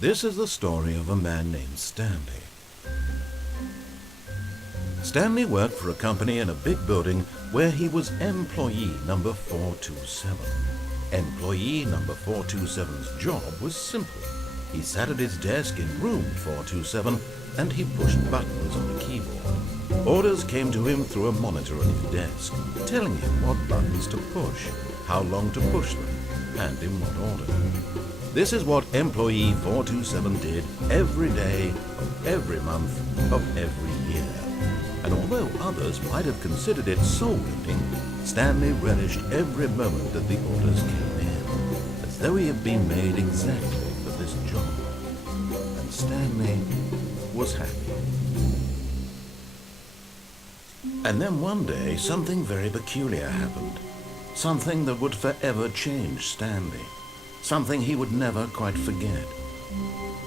This is the story of a man named Stanley. Stanley worked for a company in a big building where he was employee number 427. Employee number 427's job was simple. He sat at his desk in room 427 and he pushed buttons on a keyboard. Orders came to him through a monitor on his desk, telling him what buttons to push, how long to push them, and in what order. This is what employee 427 did every day of every month of every year. And although others might have considered it soul-lifting, Stanley relished every moment that the orders came in, as though he had been made exactly for this job. And Stanley was happy. And then one day, something very peculiar happened. Something that would forever change Stanley. Something he would never quite forget.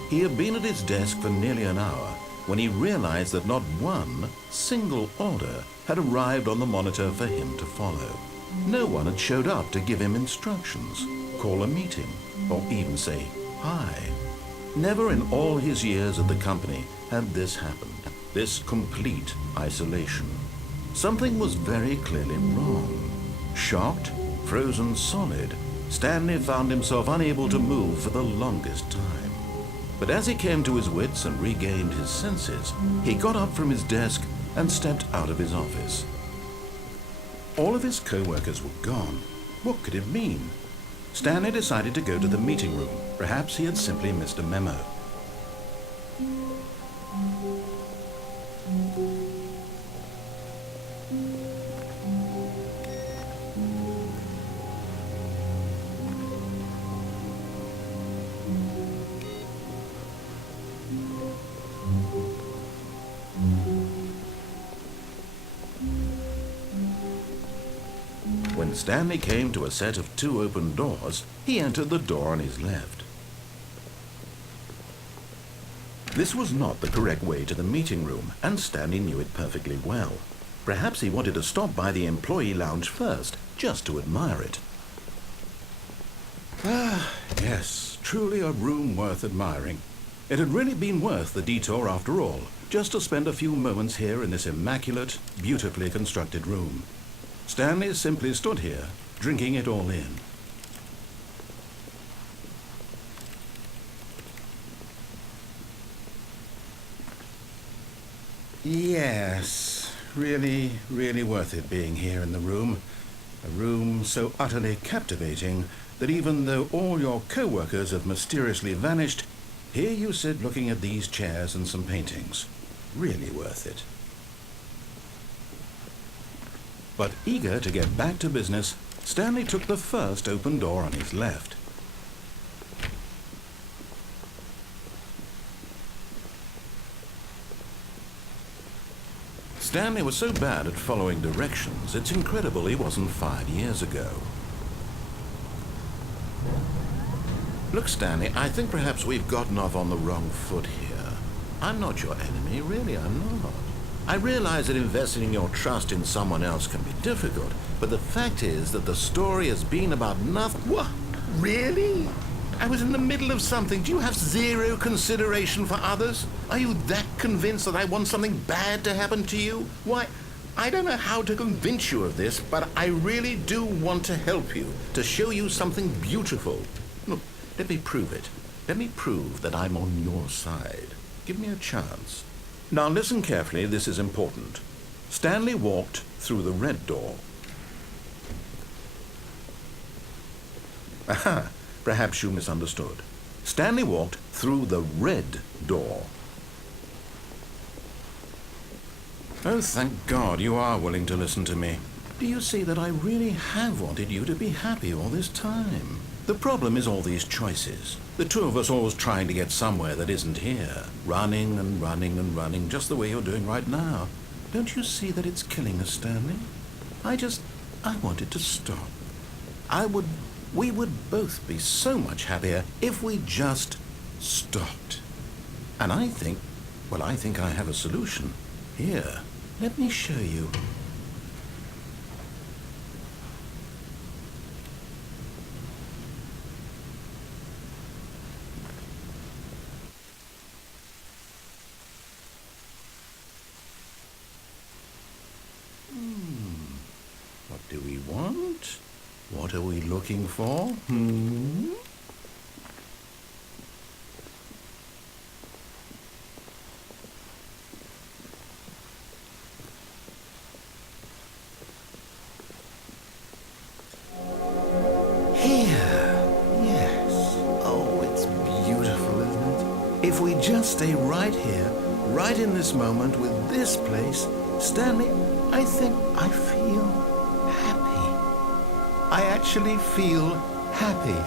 He had been at his desk for nearly an hour when he realized that not one single order had arrived on the monitor for him to follow. No one had showed up to give him instructions, call a meeting, or even say hi. Never in all his years at the company had this happened, this complete isolation. Something was very clearly wrong. Shocked, frozen solid, Stanley found himself unable to move for the longest time. But as he came to his wits and regained his senses, he got up from his desk and stepped out of his office. All of his co-workers were gone. What could it mean? Stanley decided to go to the meeting room. Perhaps he had simply missed a memo. When Stanley came to a set of 2 open doors, he entered the door on his left. This was not the correct way to the meeting room, and Stanley knew it perfectly well. Perhaps he wanted to stop by the employee lounge first, just to admire it. Ah, yes, truly a room worth admiring. It had really been worth the detour after all, just to spend a few moments here in this immaculate, beautifully constructed room. Stanley simply stood here, drinking it all in. Yes, really, really worth it being here in the room. A room so utterly captivating that even though all your co-workers have mysteriously vanished, here you sit looking at these chairs and some paintings. Really worth it. But eager to get back to business, Stanley took the first open door on his left. Stanley was so bad at following directions, it's incredible he wasn't 5 years ago. Look, Stanley, I think perhaps we've gotten off on the wrong foot here. I'm not your enemy, really, I'm not. I realize that investing your trust in someone else can be difficult, but the fact is that the story has been about nothing. What? Really? I was in the middle of something. Do you have zero consideration for others? Are you that convinced that I want something bad to happen to you? Why, I don't know how to convince you of this, but I really do want to help you, to show you something beautiful. Look, let me prove it. Let me prove that I'm on your side. Give me a chance. Now listen carefully, this is important. Stanley walked through the red door. Aha, perhaps you misunderstood. Stanley walked through the red door. Oh, thank God you are willing to listen to me. Do you see that I really have wanted you to be happy all this time? The problem is all these choices. The two of us always trying to get somewhere that isn't here. Running and running and running, just the way you're doing right now. Don't you see that it's killing us, Stanley? I wanted to stop. We would both be so much happier if we just stopped. And I think Well, I think I have a solution. Here, let me show you. What do we want? What are we looking for? If we just stay right here, right in this moment with this place, Stanley, I think I feel happy. I actually feel happy.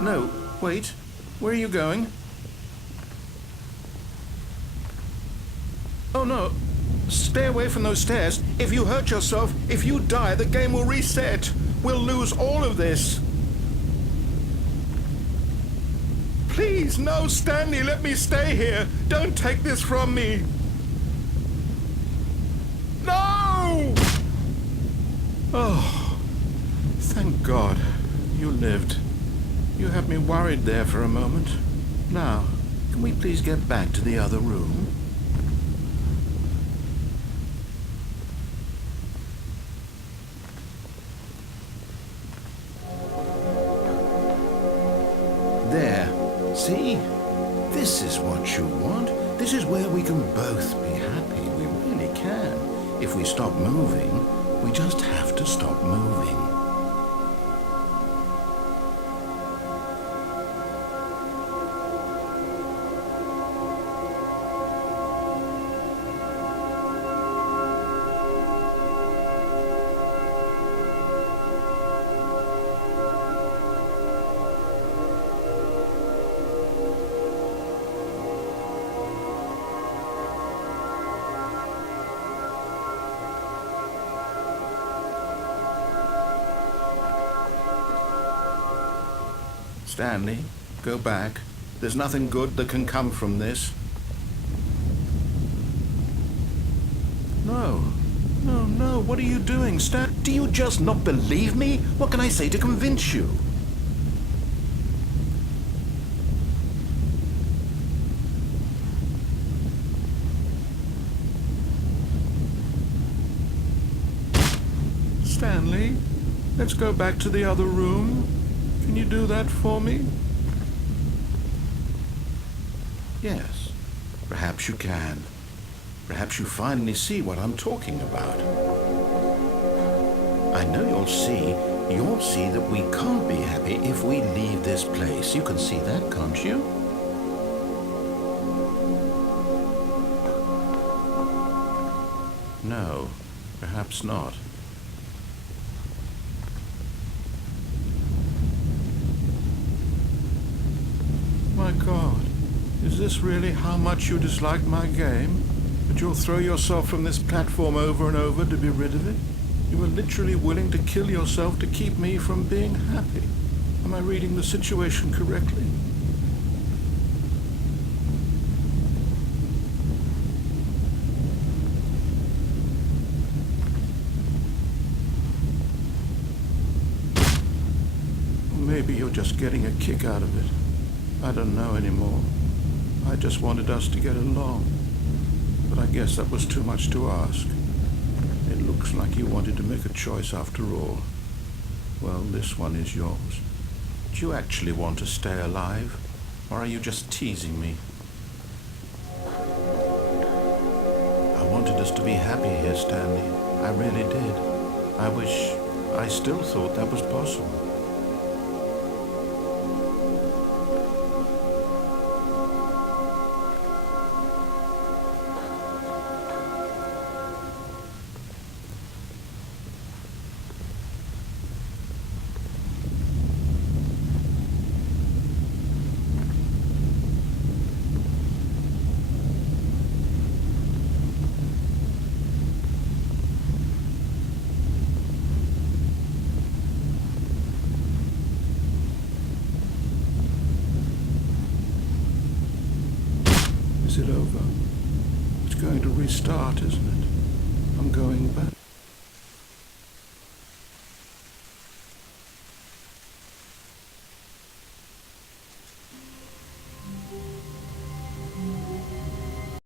No, wait. Where are you going? Oh no. Stay away from those stairs. If you hurt yourself, if you die, the game will reset. We'll lose all of this. Please, no, Stanley, let me stay here. Don't take this from me. No! Oh, thank God. You lived. You had me worried there for a moment. Now, can we please get back to the other room? There. See? This is what you want. This is where we can both be happy. We really can. If we stop moving, we just have to stop moving. Stanley, go back. There's nothing good that can come from this. No. No, no, what are you doing, Stan? Do you just not believe me? What can I say to convince you? Stanley, let's go back to the other room. Can you do that for me? Yes, perhaps you can. Perhaps you finally see what I'm talking about. I know you'll see that we can't be happy if we leave this place. You can see that, can't you? No, perhaps not. My God, is this really how much you dislike my game? That you'll throw yourself from this platform over and over to be rid of it? You were literally willing to kill yourself to keep me from being happy. Am I reading the situation correctly? Or maybe you're just getting a kick out of it. I don't know anymore. I just wanted us to get along. But I guess that was too much to ask. It looks like you wanted to make a choice after all. Well, this one is yours. Do you actually want to stay alive? Or are you just teasing me? I wanted us to be happy here, Stanley. I really did. I wish I still thought that was possible. it over? It's going to restart, isn't it? I'm going back.